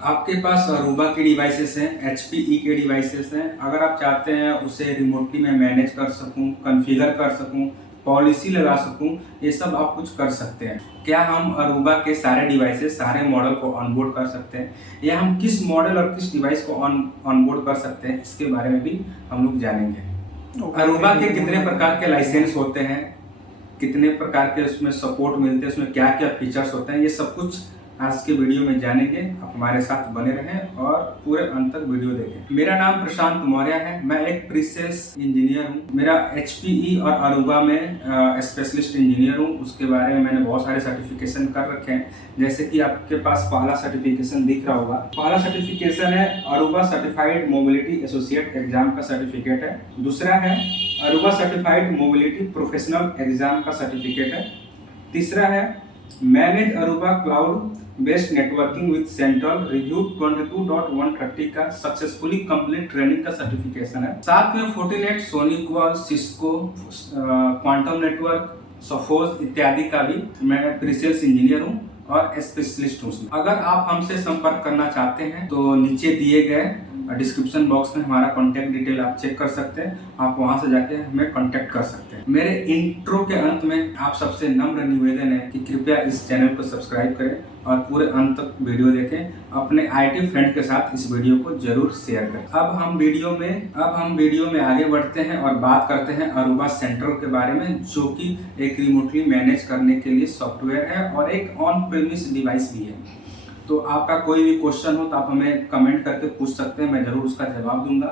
आपके पास अरूबा की डिवाइसेस हैं, HPE के डिवाइसेस हैं। अगर आप चाहते हैं उसे रिमोटली मैं मैनेज कर सकूं, कॉन्फ़िगर कर सकूं, पॉलिसी लगा सकूं, ये सब आप कुछ कर सकते हैं। क्या हम अरूबा के सारे डिवाइसेस, सारे मॉडल को ऑनबोर्ड कर सकते हैं, या हम किस मॉडल और किस डिवाइस को ऑनबोर्ड कर सकते हैं, इसके बारे में भी हम लोग जानेंगे। अरूबा के कितने प्रकार के लाइसेंस होते हैं, कितने प्रकार के उसमें सपोर्ट मिलते हैं, उसमें क्या क्या फीचर्स होते हैं, ये सब कुछ आज के वीडियो में जानेंगे। आप हमारे साथ बने रहें और पूरे अंत तक वीडियो देखें। मेरा नाम प्रशांत मौर्य है, मैं एक प्रीसेल्स इंजीनियर हूँ। मेरा HPE और अरूबा में स्पेशलिस्ट इंजीनियर हूँ। उसके बारे में मैंने बहुत सारे सर्टिफिकेशन कर रखे हैं, जैसे कि आपके पास पहला सर्टिफिकेशन दिख रहा होगा। पहला सर्टिफिकेशन है Aruba certified mobility associate exam का सर्टिफिकेट है। दूसरा है Aruba certified mobility professional exam का सर्टिफिकेट है। तीसरा है manage Aruba cloud based networking with central review 22.130 का सक्सेसफुली कंप्लीट ट्रेनिंग का सर्टिफिकेशन है। साथ में Fortinet, sonic, Cisco, quantum network, Sophos इत्यादि का भी मैं प्रीसेल्स इंजीनियर हूँ और स्पेशलिस्ट हूँ। अगर आप हमसे संपर्क करना चाहते हैं तो नीचे दिए गए डिस्क्रिप्शन बॉक्स में हमारा कॉन्टैक्ट डिटेल आप चेक कर सकते हैं। आप वहां से जाके हमें कॉन्टैक्ट कर सकते हैं। मेरे इंट्रो के अंत में आप सबसे नम्र निवेदन है कि कृपया इस चैनल को सब्सक्राइब करें और पूरे अंत तक वीडियो देखें। अपने IT फ्रेंड के साथ इस वीडियो को जरूर शेयर करें। अब हम वीडियो में आगे बढ़ते हैं और बात करते हैं अरूबा सेंट्रल के बारे में, जो कि एक रिमोटली मैनेज करने के लिए सॉफ्टवेयर है और एक ऑन प्रीमिस डिवाइस भी है। तो आपका कोई भी क्वेश्चन हो तो आप हमें कमेंट करके पूछ सकते हैं, मैं जरूर उसका जवाब दूंगा।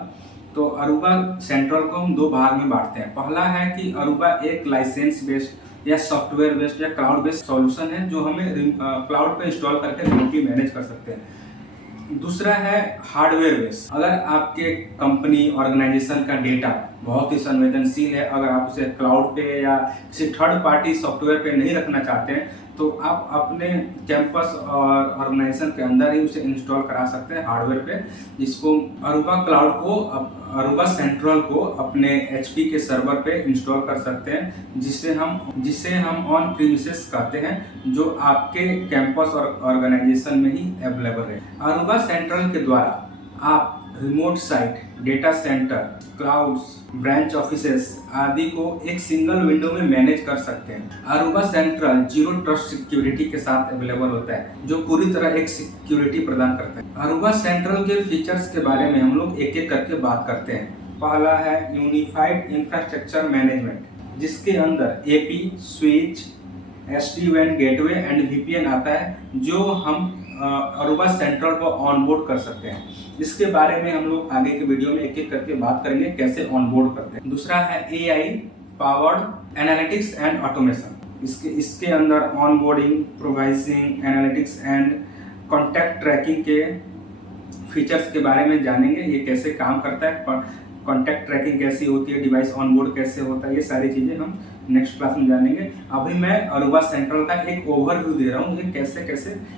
तो अरूबा सेंट्रल को हम दो भाग में बांटते हैं। पहला है कि अरूबा एक लाइसेंस बेस्ड या सॉफ्टवेयर बेस्ड या क्लाउड बेस्ड सॉल्यूशन है, जो हमें क्लाउड पे इंस्टॉल करके रिमोटली मैनेज कर सकते हैं। दूसरा है हार्डवेयर बेस्ड। अगर आपके कंपनी ऑर्गेनाइजेशन का डेटा बहुत ही संवेदनशील है, अगर आप उसे क्लाउड पे या किसी थर्ड पार्टी सॉफ्टवेयर पे नहीं रखना चाहते हैं, तो आप अपने कैंपस और ऑर्गेनाइजेशन के अंदर ही उसे इंस्टॉल करा सकते हैं हार्डवेयर पे, जिसको अरूबा क्लाउड को, अरूबा सेंट्रल को अपने HP के सर्वर पे इंस्टॉल कर सकते हैं, जिसे हम ऑन प्रीमिसेस कहते हैं, जो आपके कैंपस और ऑर्गेनाइजेशन में ही अवेलेबल है। अरूबा सेंट्रल के द्वारा आप remote site, data centre, clouds, branch offices आदि को एक सिंगल विंडो में मैनेज कर सकते हैं। Aruba central zero trust security के साथ अवेलेबल होता है, जो पूरी तरह एक सिक्योरिटी प्रदान करता है। अरूबा सेंट्रल के फीचर्स के बारे में हम लोग एक एक करके बात करते हैं। पहला है यूनिफाइड इंफ्रास्ट्रक्चर मैनेजमेंट, जिसके अंदर AP, switch, SD-WAN gateway and VPN आता है, जो हम अरूबा सेंट्रल को ऑनबोर्ड कर सकते हैं। इसके बारे में हम लोग आगे के वीडियो में एक एक करके बात करेंगे कैसे ऑनबोर्ड करते हैं। दूसरा है AI powered analytics and automation. इसके अंदर onboarding, provisioning, analytics and contact tracking के फीचर्स के बारे में जानेंगे। ये कैसे काम करता है, कॉन्टैक्ट ट्रैकिंग कैसी होती है, डिवाइस ऑनबोर्ड कैसे होता है, ये सारी चीज़ें हम नेक्स्ट क्लास में जानेंगे। अभी मैं अरूबा सेंट्रल का एक ओवरव्यू दे रहा हूँ, ये कैसे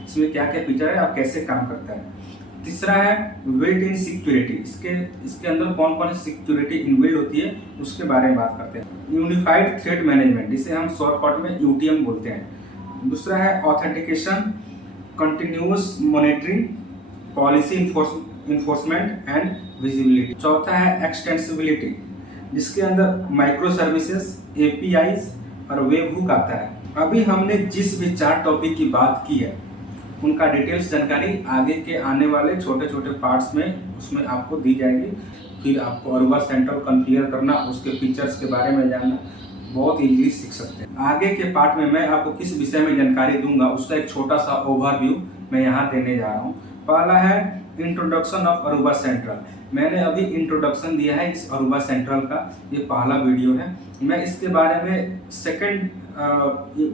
इसमें क्या क्या फीचर है और कैसे काम करता है। तीसरा है बिल्ट इन सिक्योरिटी। इसके अंदर कौन कौन सी सिक्योरिटी इनबिल्ड होती है, उसके बारे में बात करते हैं। यूनिफाइड थ्रेट मैनेजमेंट, जिसे हम शॉर्टकट में UTM बोलते हैं। दूसरा है authentication, continuous monitoring, policy enforcement and visibility. चौथा है एक्सटेंसिबिलिटी, जिसके अंदर माइक्रो सर्विसेज, APIs और वेब हुक आता है। अभी हमने जिस भी 4 टॉपिक की बात की है, उनका डिटेल्स जानकारी आगे के आने वाले छोटे छोटे पार्ट्स में उसमें आपको दी जाएगी। फिर आपको अरूबा सेंट्रल कॉन्फ़िगर करना, उसके फीचर्स के बारे में जानना बहुत इजीली सीख सकते हैं। आगे के पार्ट में मैं आपको किस विषय में जानकारी दूंगा, उसका एक छोटा सा ओवरव्यू मैं यहाँ देने जा रहा हूँ। पहला है इंट्रोडक्शन ऑफ अरूबा सेंट्रल। मैंने अभी इंट्रोडक्शन दिया है इस अरूबा सेंट्रल का, ये पहला वीडियो है। मैं इसके बारे में सेकंड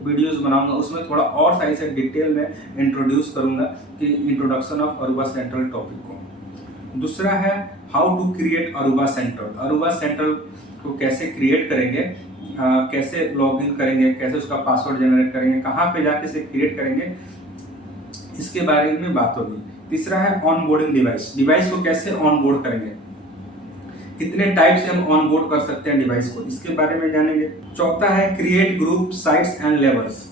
वीडियोस बनाऊंगा, उसमें थोड़ा और सही से डिटेल में इंट्रोड्यूस करूंगा कि introduction of Aruba central topic को। दूसरा है how to create Aruba central. Aruba central को कैसे क्रिएट करेंगे, कैसे लॉगिन करेंगे, कैसे उसका पासवर्ड जनरेट करेंगे, कहाँ पे जाके इसे क्रिएट करेंगे, इसके बारे में बात होगी। तीसरा है ऑनबोर्डिंग डिवाइस को कैसे ऑनबोर्ड करेंगे, कितने टाइप से हम ऑनबोर्ड कर सकते हैं डिवाइस को, इसके बारे में जानेंगे। चौथा है create group sites and levels.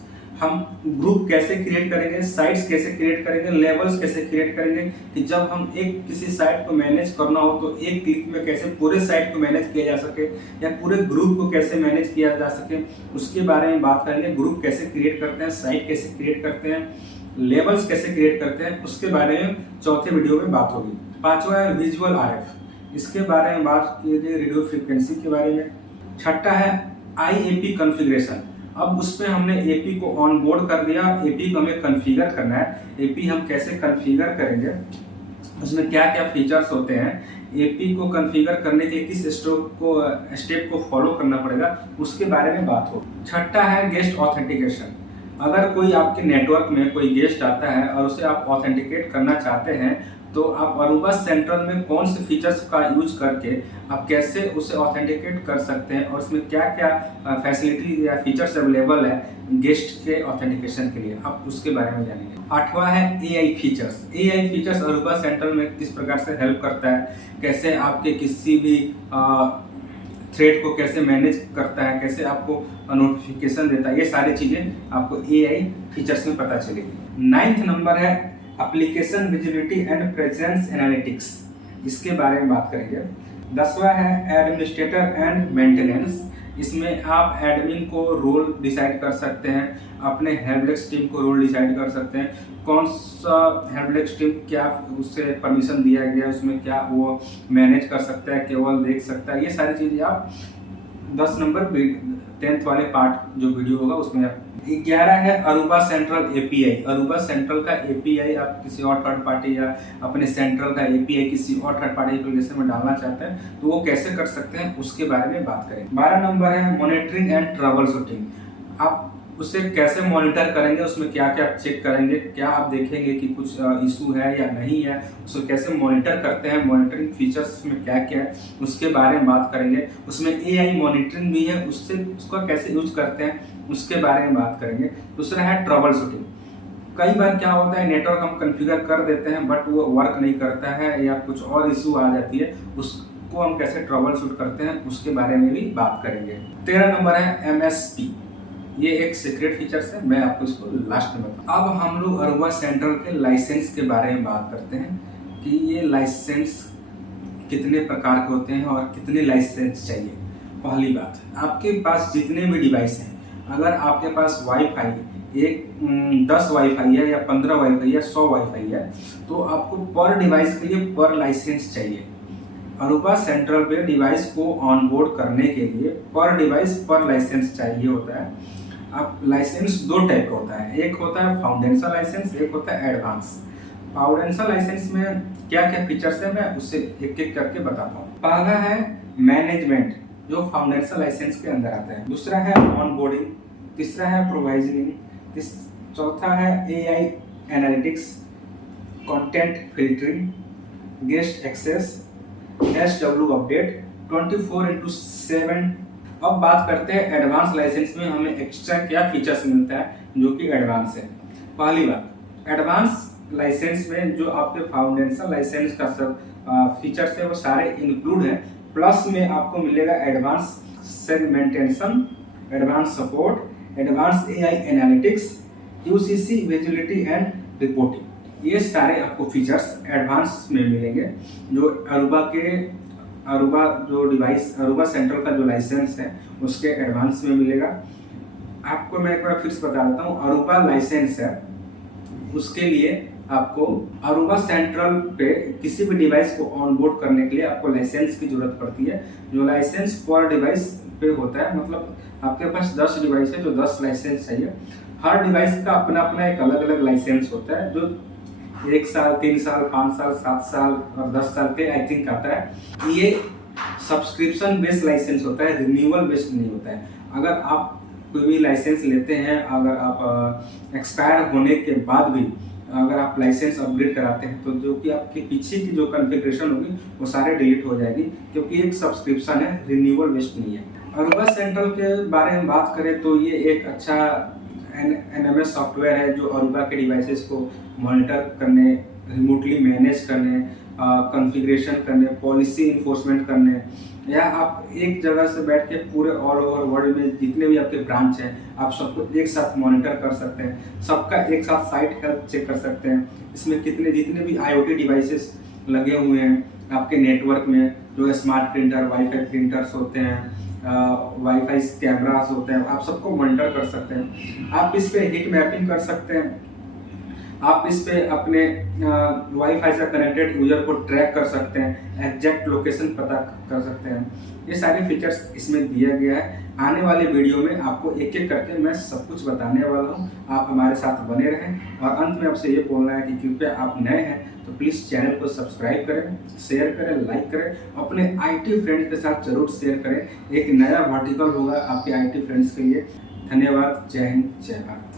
हम ग्रुप कैसे क्रिएट करेंगे, साइट्स कैसे क्रिएट करेंगे, लेवल्स कैसे क्रिएट करेंगे कि जब हम एक किसी साइट को मैनेज करना हो तो एक क्लिक में कैसे पूरे साइट को मैनेज किया जा सके या पूरे ग्रुप को कैसे मैनेज किया जा सके, उसके बारे में बात करेंगे। ग्रुप कैसे क्रिएट करते हैं, साइट कैसे क्रिएट करते हैं, लेवल्स कैसे क्रिएट करते हैं, उसके बारे में चौथे वीडियो में बात होगी। पांचवा है विजुअल आरएफ, इसके बारे में बात की जाए, रेडियो फ्रीक्वेंसी के बारे में। छठा है आईएपी कॉन्फ़िगरेशन, अब उस पर हमने एपी को ऑन बोर्ड कर दिया, एपी को हमें कॉन्फ़िगर करना है। एपी हम कैसे कॉन्फ़िगर करेंगे, उसमें क्या क्या फीचर्स होते हैं, एपी को कॉन्फ़िगर करने के लिए किस स्टेप को फॉलो करना पड़ेगा, उसके बारे में बात हो। छठा है गेस्ट ऑथेंटिकेशन, अगर कोई आपके नेटवर्क में कोई गेस्ट आता है और उसे आप ऑथेंटिकेट करना चाहते हैं तो आप अरूबा सेंट्रल में कौन से फीचर्स का यूज करके आप कैसे उसे ऑथेंटिकेट कर सकते हैं और उसमें क्या क्या फैसिलिटी या फीचर्स अवेलेबल है गेस्ट के ऑथेंटिकेशन के लिए, आप उसके बारे में जानेंगे। आठवां है AI features. AI features Aruba central में किस प्रकार से हेल्प करता है, कैसे आपके किसी भी थ्रेड को कैसे मैनेज करता है, कैसे आपको नोटिफिकेशन देता है, ये सारी चीज़ें आपको एआई फीचर्स में पता चलेगी। 9th नंबर है application visibility and presence analytics, इसके बारे में बात करेंगे। 10वां है एडमिनिस्ट्रेटर एंड मेंटेनेंस, इसमें आप एडमिन को रोल डिसाइड कर सकते हैं, अपने हेल्प डेस्क टीम को रोल डिसाइड कर सकते हैं, कौन सा हेल्प डेस्क टीम क्या उससे परमिशन दिया गया, उसमें क्या वो मैनेज कर सकता है, केवल देख सकता है, ये सारी चीज़ें आप 10 नंबर 10th वाले पार्ट जो वीडियो होगा उसमें। 11 है Aruba central API. Aruba central का एपीआई आप किसी और थर्ड पार्टी या अपने सेंट्रल का एपीआई किसी और थर्ड पार्टी एप्लीकेशन में डालना चाहते हैं तो वो कैसे कर सकते हैं, उसके बारे में बात करें। 12 नंबर है मॉनिटरिंग एंड ट्रबल शूटिंग, आप उसे कैसे मॉनिटर करेंगे, उसमें क्या क्या चेक करेंगे, क्या आप देखेंगे कि कुछ इशू है या नहीं है, उसको कैसे मॉनिटर करते हैं, मॉनिटरिंग फीचर्स में क्या क्या है उसके बारे में बात करेंगे। उसमें एआई मॉनिटरिंग भी है, उससे उसको कैसे यूज करते हैं उसके बारे में बात करेंगे। दूसरा है ट्रबल शूटिंग, कई बार क्या होता है नेटवर्क हम कॉन्फ़िगर कर देते हैं बट वो वर्क नहीं करता है या कुछ और इशू आ जाती है, उसको हम कैसे ट्रबल शूट करते हैं उसके बारे में भी बात करेंगे। 13 नंबर है एमएसपी, ये एक सीक्रेट फीचर्स है, मैं आपको इसको लास्ट में बताऊँ। अब हम लोग अरूबा सेंट्रल के लाइसेंस के बारे में बात करते हैं कि ये लाइसेंस कितने प्रकार के होते हैं और कितने लाइसेंस चाहिए। पहली बात, आपके पास जितने भी डिवाइस हैं, अगर आपके पास वाईफाई 10 वाईफाई है या 15 वाईफाई या 100 वाईफाई है तो आपको पर डिवाइस के लिए पर लाइसेंस चाहिए। अरूबा सेंट्रल पे डिवाइस को ऑनबोर्ड करने के लिए पर डिवाइस पर लाइसेंस चाहिए होता है। अब लाइसेंस 2 टाइप का होता है, एक होता है फाउंडेशन लाइसेंस, एक होता है एडवांस। फाउंडेशन लाइसेंस में क्या क्या फीचर्स है मैं उससे एक एक करके बताता हूँ। पहला है मैनेजमेंट, जो फाउंडेशन लाइसेंस के अंदर आता है। दूसरा है ऑनबोर्डिंग, तीसरा है प्रोविजनिंग, चौथा है AI analytics, content filtering, guest access, SW update 24/7। अब बात करते हैं एडवांस लाइसेंस में हमें एक्स्ट्रा क्या फीचर्स मिलता है जो कि एडवांस है। पहली बात, एडवांस लाइसेंस में जो आपके फाउंडेशन लाइसेंस का सब फीचर्स है वो सारे इंक्लूड है, प्लस में आपको मिलेगा advance segmentation, advance support, advance AI analytics, UCC visibility and reporting, ये सारे आपको फीचर्स एडवांस में मिलेंगे जो अरूबा जो डिवाइस अरूबा सेंट्रल का जो लाइसेंस है उसके एडवांस में मिलेगा। आपको मैं एक बार फिर से बता देता हूँ, अरूबा लाइसेंस है उसके लिए आपको अरूबा सेंट्रल पे किसी भी डिवाइस को ऑनबोर्ड करने के लिए आपको लाइसेंस की जरूरत पड़ती है, जो लाइसेंस पर डिवाइस पे होता है। मतलब आपके पास 10 डिवाइस है तो 10 लाइसेंस चाहिए। हर डिवाइस का अपना अपना एक अलग अलग लाइसेंस होता है जो 1 साल, 3 साल, 5 साल, 7 साल और 10 साल के आई थिंक आता है। ये सब्सक्रिप्शन बेस्ड लाइसेंस होता है, रिन्यूअल बेस्ड नहीं होता है। अगर आप कोई भी लाइसेंस लेते हैं, अगर आप एक्सपायर होने के बाद भी अगर आप लाइसेंस अपग्रेड कराते हैं तो जो कि आपके पीछे की जो कॉन्फ़िगरेशन होगी वो सारे डिलीट हो जाएगी, क्योंकि एक सब्सक्रिप्शन है, रिन्यूअल बेस्ड नहीं है। अरूबा सेंट्रल के बारे में बात करें तो ये एक अच्छा NMS सॉफ्टवेयर है जो अरूबा के डिवाइसेस को मॉनिटर करने, रिमोटली मैनेज करने कॉन्फ़िगरेशन करने, पॉलिसी इन्फोर्समेंट करने, या आप एक जगह से बैठ के पूरे ऑल ओवर वर्ल्ड में जितने भी आपके ब्रांच हैं आप सबको एक साथ मॉनिटर कर सकते हैं, सबका एक साथ साइट हेल्थ चेक कर सकते हैं। इसमें जितने भी IoT डिवाइसेस लगे हुए हैं आपके नेटवर्क में, जो स्मार्ट प्रिंटर, वाईफाई प्रिंटर्स होते हैं, वाईफाई कैमरास होते हैं, आप सबको मॉनिटर कर सकते हैं। आप इस पे हीट मैपिंग कर सकते हैं, आप इस पे अपने वाईफाई से कनेक्टेड यूजर को ट्रैक कर सकते हैं, एग्जैक्ट लोकेशन पता कर सकते हैं। ये सारे फीचर्स इसमें दिया गया है। आने वाले वीडियो में आपको एक एक करके मैं सब कुछ बताने वाला हूँ, आप हमारे साथ बने रहें। और अंत में आपसे ये बोलना है कि कृपया आप नए हैं तो प्लीज़ चैनल को सब्सक्राइब करें, शेयर करें, लाइक करें, अपने IT फ्रेंड्स के साथ जरूर शेयर करें। एक नया वर्टिकल होगा आपके IT फ्रेंड्स के लिए। धन्यवाद। जय हिंद, जय भारत।